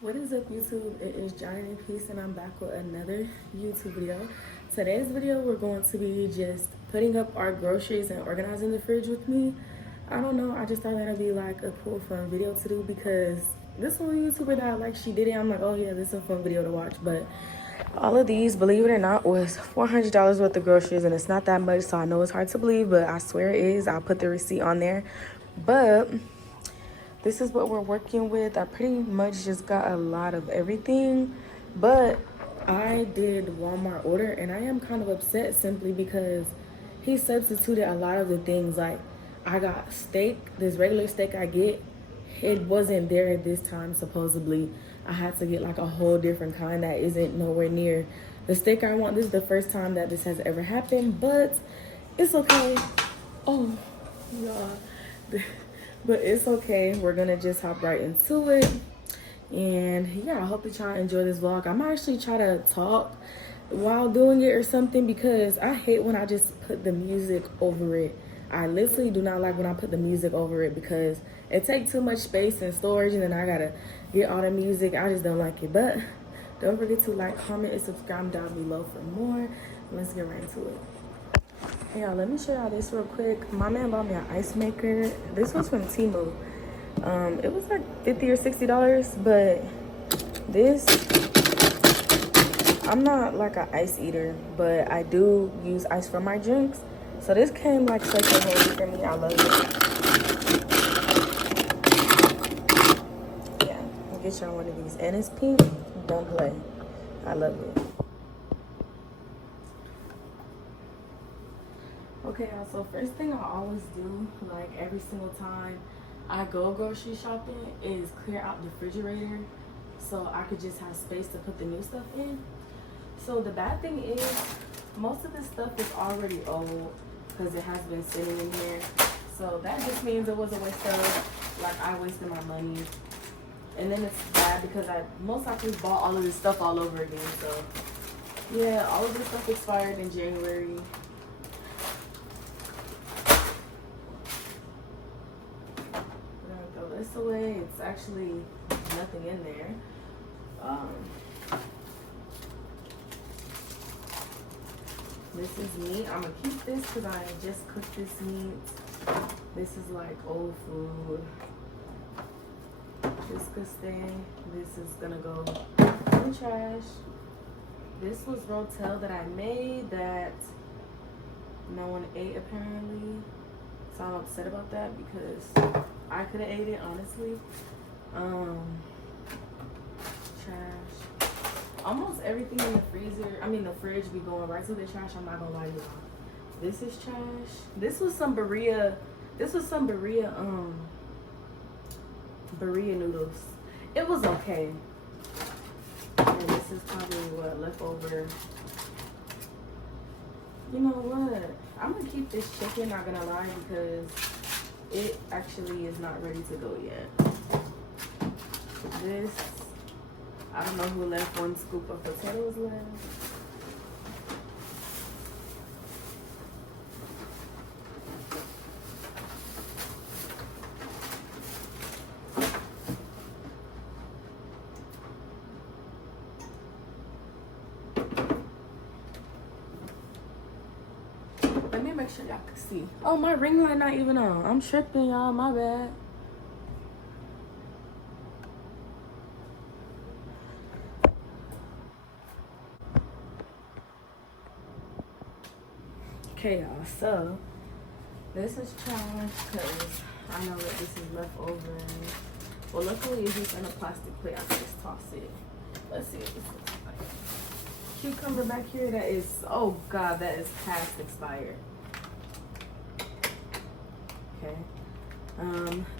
What is up, YouTube? It is Johnny in Peace, and I'm back with another YouTube video. Today's video, we're going to be just putting up our groceries and organizing the fridge with me. I don't know, I just thought that'd be like a cool, fun video to do because this one YouTuber that I like, she did it. I'm like, oh yeah, this is a fun video to watch. But all of these, believe it or not, was $400 worth of groceries, and it's not that much, so I know it's hard to believe, but I swear it is. I'll put the receipt on there. But this is what we're working with. I pretty much just got a lot of everything, but I did Walmart order, and I am kind of upset simply because he substituted a lot of the things. Like, I got steak, this regular steak I get, it wasn't there this time supposedly. I had to get like a whole different kind that isn't nowhere near the steak I want. This is the first time that this has ever happened, but it's okay. Oh, yeah. But it's okay. We're gonna just hop right into it. And yeah, I hope that y'all enjoy this vlog. I'm actually try to talk while doing it or something because I hate when I just put the music over it. I literally do not like when I put the music over it because it takes too much space and storage, and then I gotta get all the music. I just don't like it. But don't forget to like, comment, and subscribe down below for more. Let's get right into it. Hey y'all, let me show y'all this real quick. My man bought me an ice maker. This was from Temu. It was like $50 or $60, but this, I'm not like an ice eater, but I do use ice for my drinks. So this came like such a handy for me. I love it. Yeah, I'll get y'all one of these. And it's pink. Don't play. I love it. Okay, y'all, so first thing I always do, like every single time I go grocery shopping, is clear out the refrigerator so I could just have space to put the new stuff in. So the bad thing is, most of this stuff is already old because it has been sitting in here. So that just means it was a waste of, like, I wasted my money. And then it's bad because I most likely bought all of this stuff all over again. So yeah, all of this stuff expired in January. This away. It's actually nothing in there. This is meat. I'm gonna keep this because I just cooked this meat. This is like old food. This could stay. This is gonna go in the trash. This was rotel that I made that no one ate apparently. So I'm upset about that because I could have ate it, honestly. Trash. Almost everything in the freezer, the fridge be going right to the trash. I'm not gonna lie to y'all. This is trash. This was some Berea noodles. It was okay. And this is probably what, leftover. You know what? I'm gonna keep this chicken, not gonna lie, because it actually is not ready to go yet. This, I don't know who left one scoop of potatoes left. Let me make sure y'all can see. Oh, my ring light not even on. I'm tripping, y'all. My bad. Okay, y'all. So this is trash because I know that this is leftover. Well, luckily it's just in a plastic plate. I can just toss it. Let's see what this looks like. Cucumber back here, that is, oh god, that is past expired. Okay.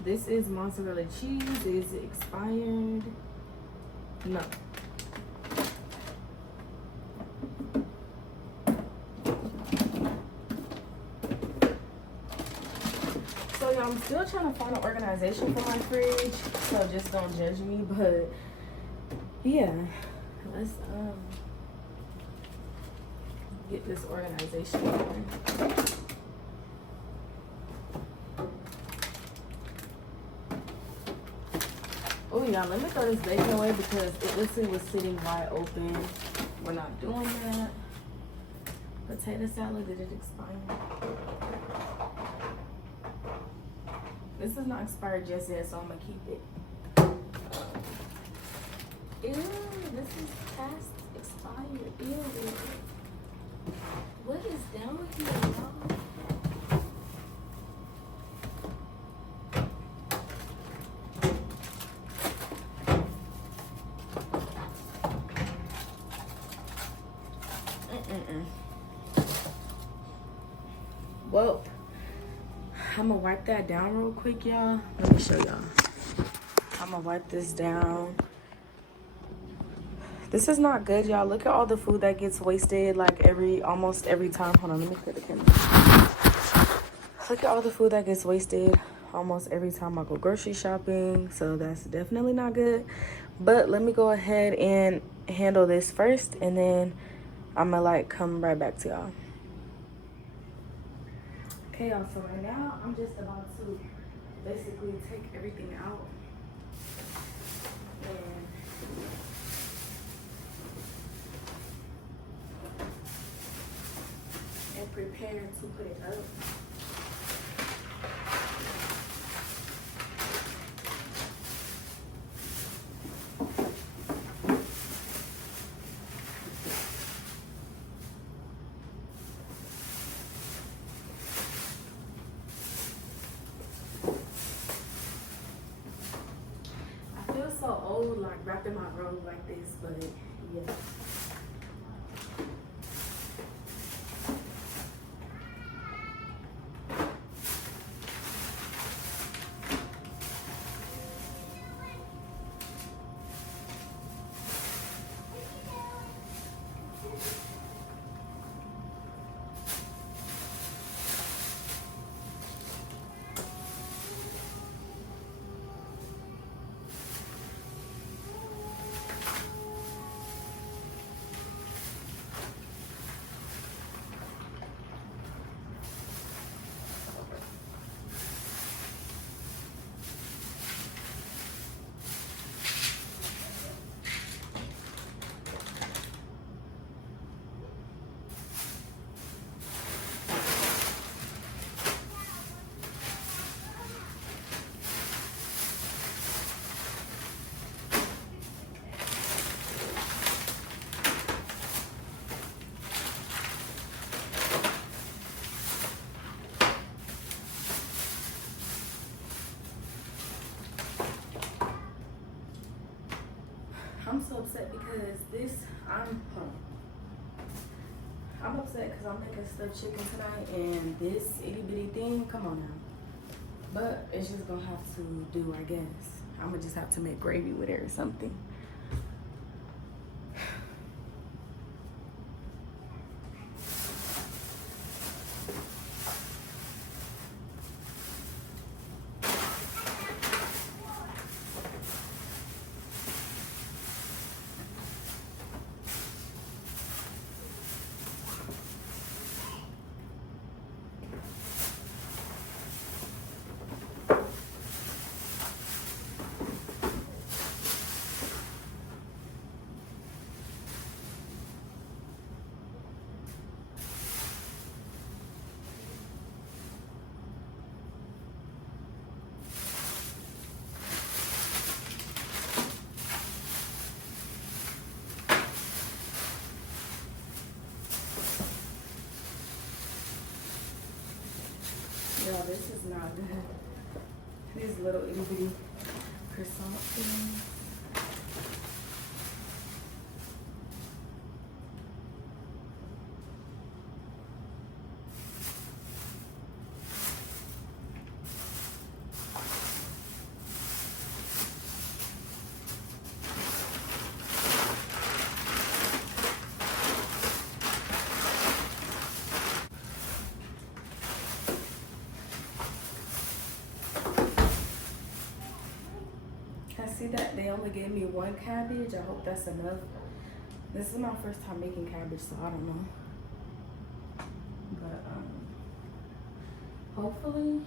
This is mozzarella cheese. Is it expired? No. So y'all, I'm still trying to find an organization for my fridge, so just don't judge me, but yeah, let's get this organization going. Oh yeah, let me throw this bacon away because it looks like it was sitting wide open. We're not doing that. Potato salad, did it expire? This is not expired just yet, so I'm gonna keep it. Ew, this is past expired. Ew. What is down here, y'all? Well, I'm gonna wipe that down real quick, y'all. Let me show y'all. I'm gonna wipe this down. This is not good, y'all. Look at all the food that gets wasted like almost every time. Hold on, let me clear the camera. Look at all the food that gets wasted almost every time I go grocery shopping. So that's definitely not good. But let me go ahead and handle this first, and then I'm gonna like come right back to y'all. Okay, y'all, so right now I'm just about to basically take everything out and prepare to put it up. I feel so old, like wrapping my robe like this, but yeah. I'm so upset because I'm upset because I'm making stuffed chicken tonight, and this itty bitty thing, come on now. But it's just gonna have to do, I guess. I'm gonna just have to make gravy with it or something. Y'all, this is not good. These little itty bitty croissant things. See that they only gave me one cabbage. I hope that's enough. This is my first time making cabbage, so I don't know. But hopefully.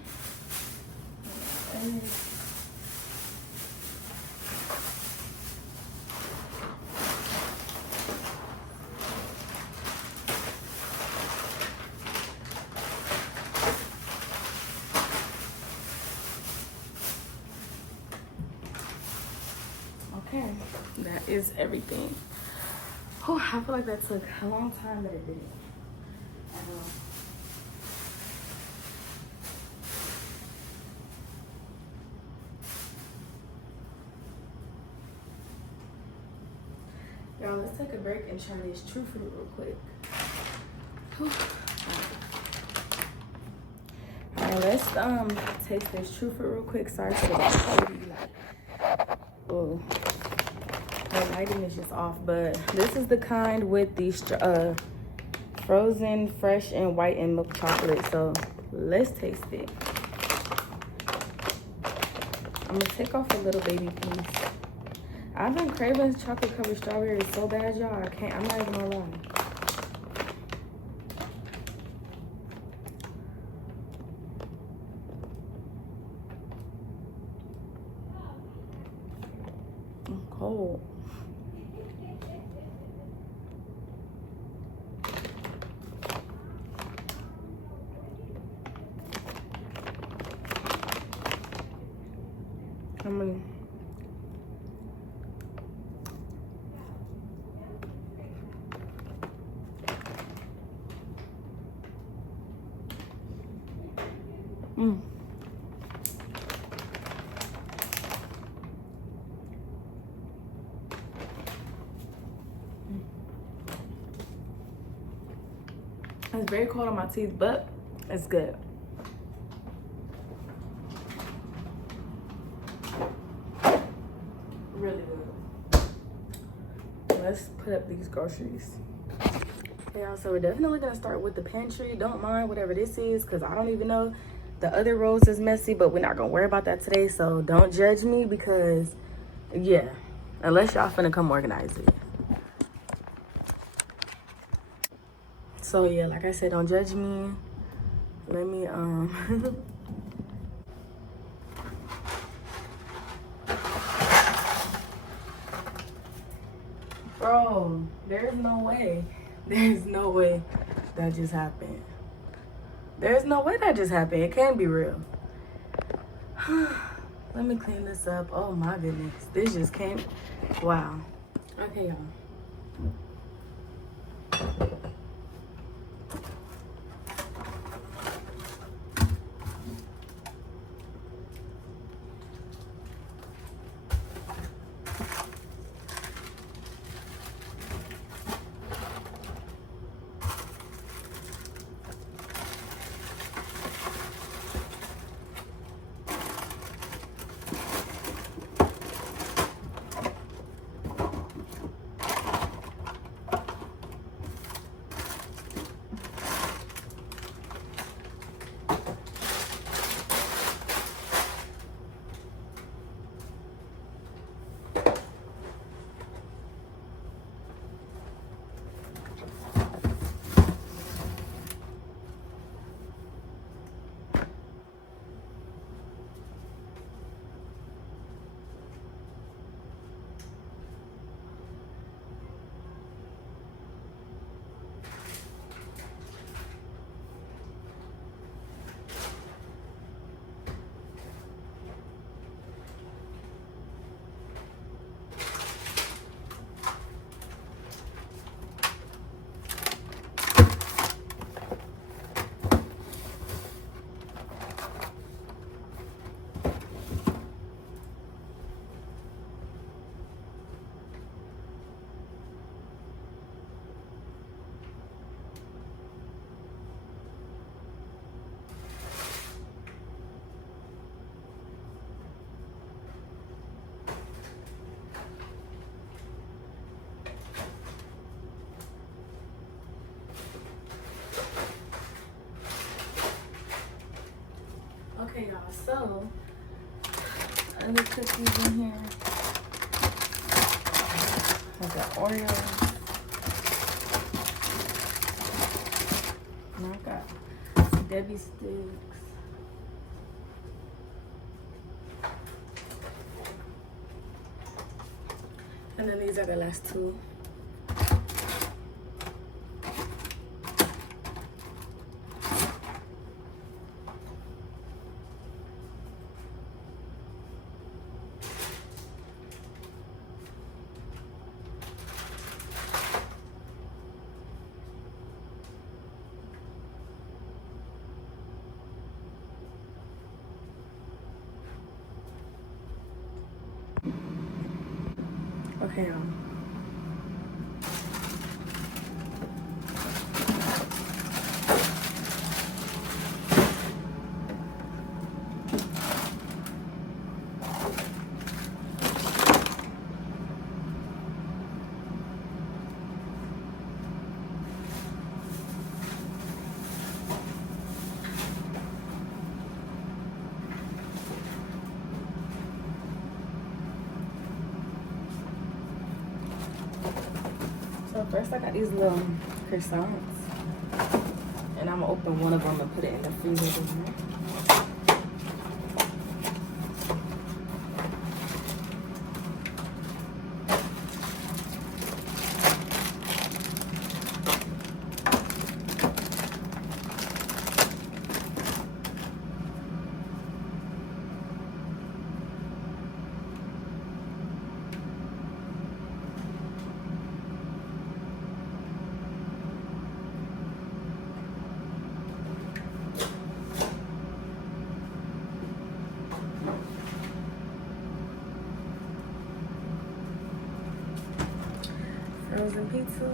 Okay, that is everything. Oh, I feel like that took a long time, but it didn't. Y'all, let's take a break and try this true fruit real quick. Alright, let's taste this true fruit real quick. Sorry for the quality, like, oh, the lighting is just off, but this is the kind with the frozen, fresh, and white and milk chocolate. So let's taste it. I'm gonna take off a little baby piece. I've been craving chocolate covered strawberries so bad, y'all. I'm not even gonna lie. I'm cold. I'm gonna. It's very cold on my teeth, but it's good. Really good. Let's put up these groceries. Yeah, so we're definitely gonna start with the pantry. Don't mind whatever this is, because I don't even know. The other rows is messy, but we're not gonna worry about that today. So don't judge me, because yeah, unless y'all finna come organize it. So yeah, like I said, don't judge me. Let me bro, there's no way. There's no way that just happened. There's no way that just happened. It can't be real. Let me clean this up. Oh my goodness. This just came. Wow. Okay, y'all. Okay, y'all, so other cookies in here. I got Oreos. And I got Debbie sticks. And then these are the last two. Okay, so first I got these little croissants, and I'm gonna open one of them and put it in the freezer. Frozen pizza.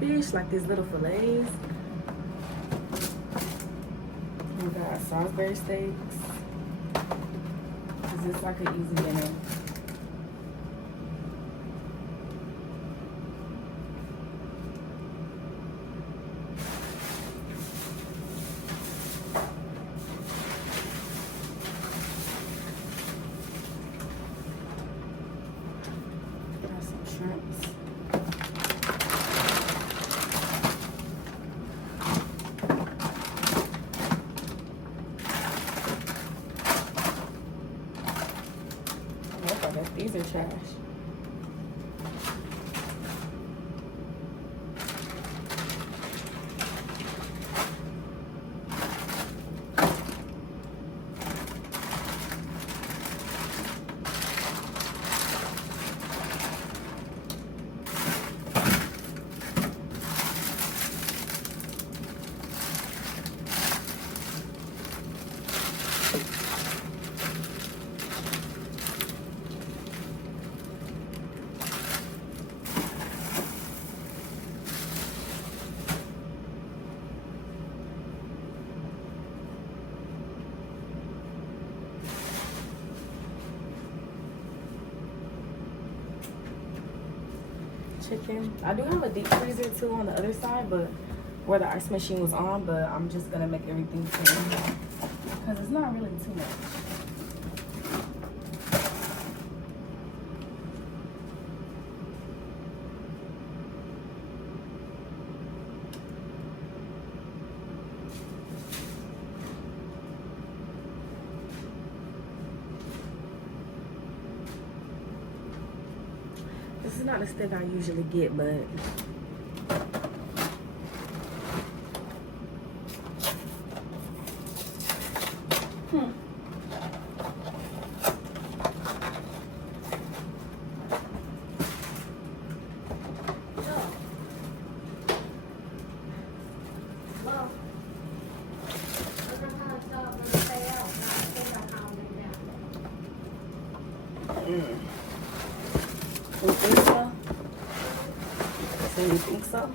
Fish, like these little fillets. We got Salisbury steaks. Cause it's like an easy dinner. Got some shrimps. These are trash. Chicken. I do have a deep freezer too on the other side, but where the ice machine was on, but I'm just gonna make everything clean because it's not really too much. This is not a stick I usually get, but you think so? So you think so?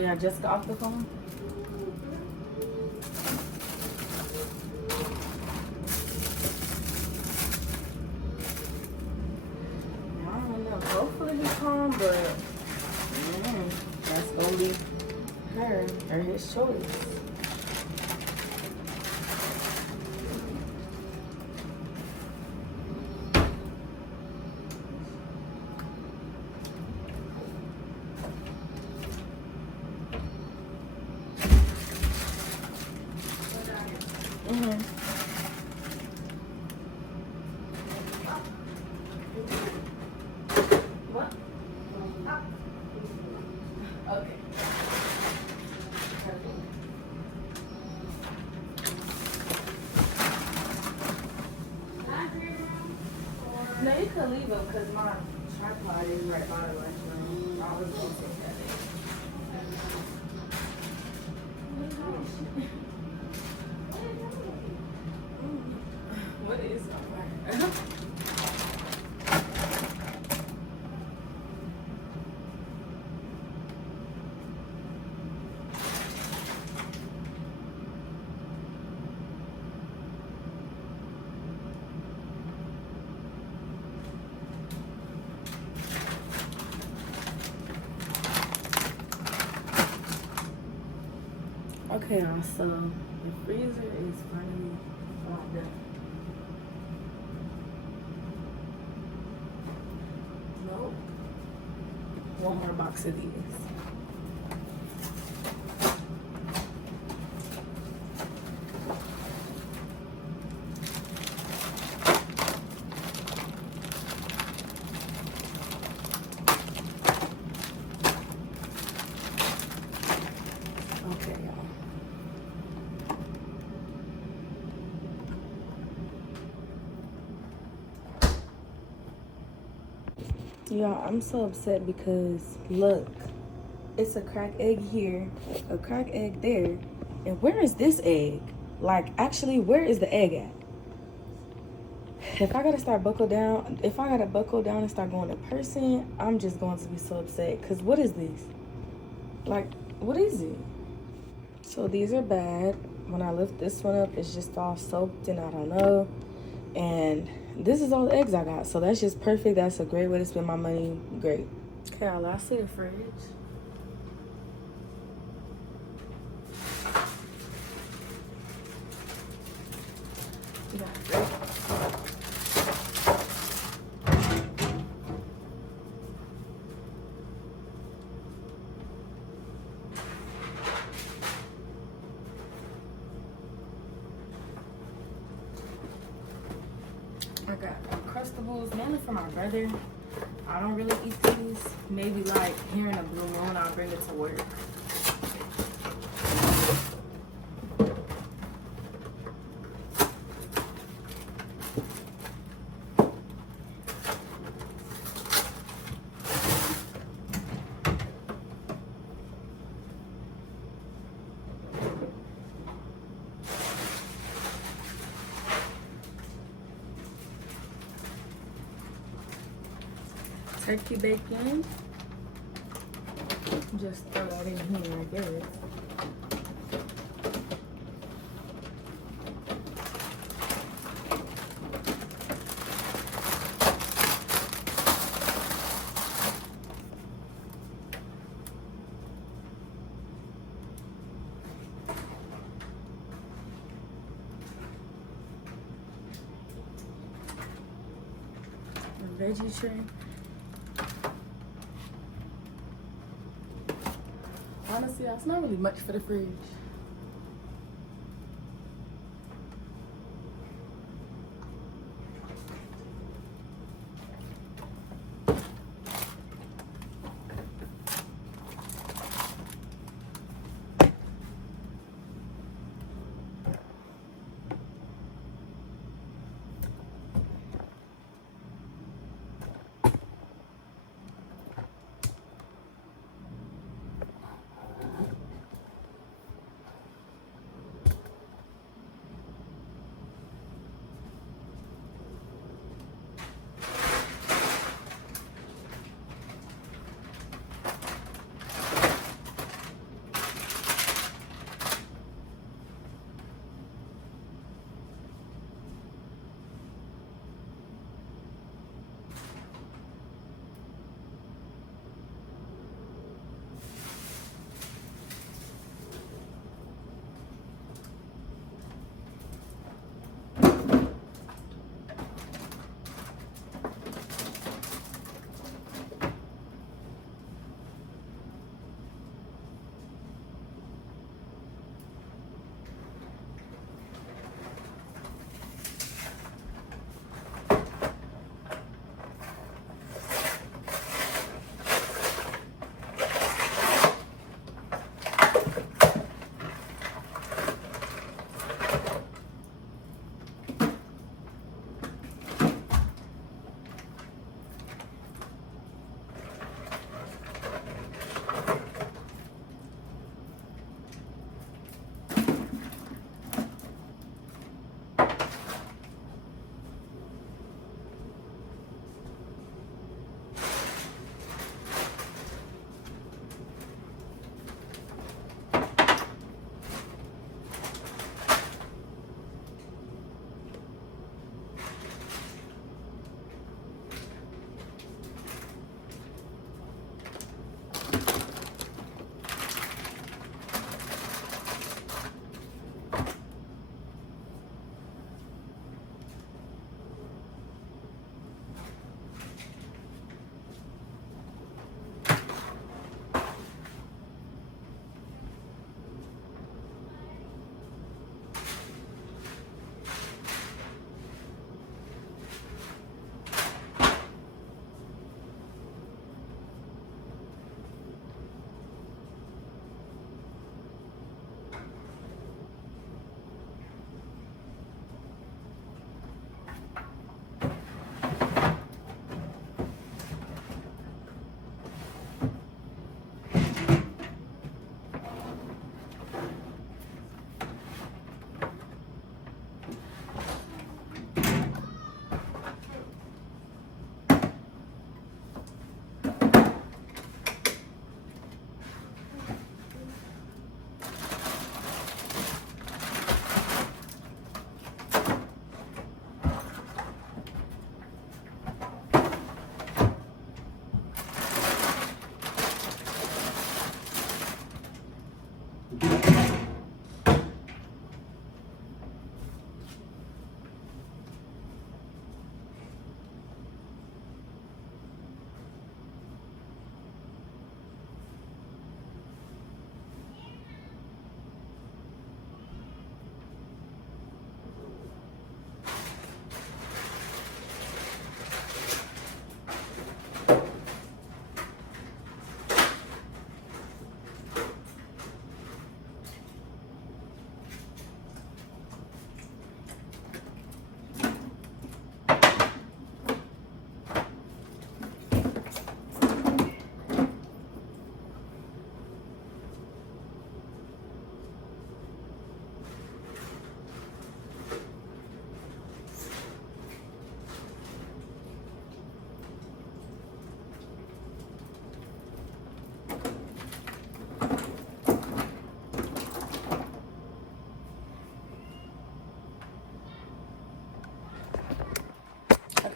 yeah, I just got off the phone. I don't know. Hopefully he's calm, but that's gonna be her or his choice. What? Okay. No, you can leave them because my tripod is right by the lunchroom. I was going to take that in. What is that? Okay, y'all, so the freezer is finally locked up. Nope. One more box of these. Okay, y'all. Y'all, I'm so upset because look, it's a cracked egg here, a cracked egg there, and where is this egg? Like, actually, where is the egg at? If I gotta buckle down and start going in person, I'm just going to be so upset. Cause what is this? Like, what is it? So these are bad. When I lift this one up, it's just all soaked and I don't know. And this is all the eggs I got. So that's just perfect. That's a great way to spend my money. Great. Okay, lastly, the fridge. We got I got Uncrustables, mainly for my brother. I don't really eat these. Maybe like here in a blue moon, I'll bring it to work. Turkey bacon. Just throw that in here, I guess. A veggie tray. Honestly, that's not really much for the fridge.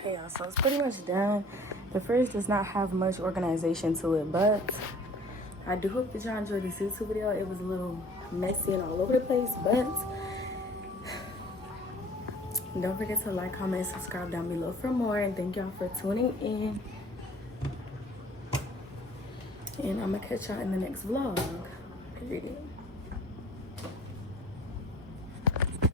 Okay, y'all, so it's pretty much done. The fridge does not have much organization to it, but I do hope that y'all enjoyed this YouTube video. It was a little messy and all over the place, but don't forget to like, comment, subscribe down below for more, and thank y'all for tuning in. And I'm gonna catch y'all in the next vlog. Period.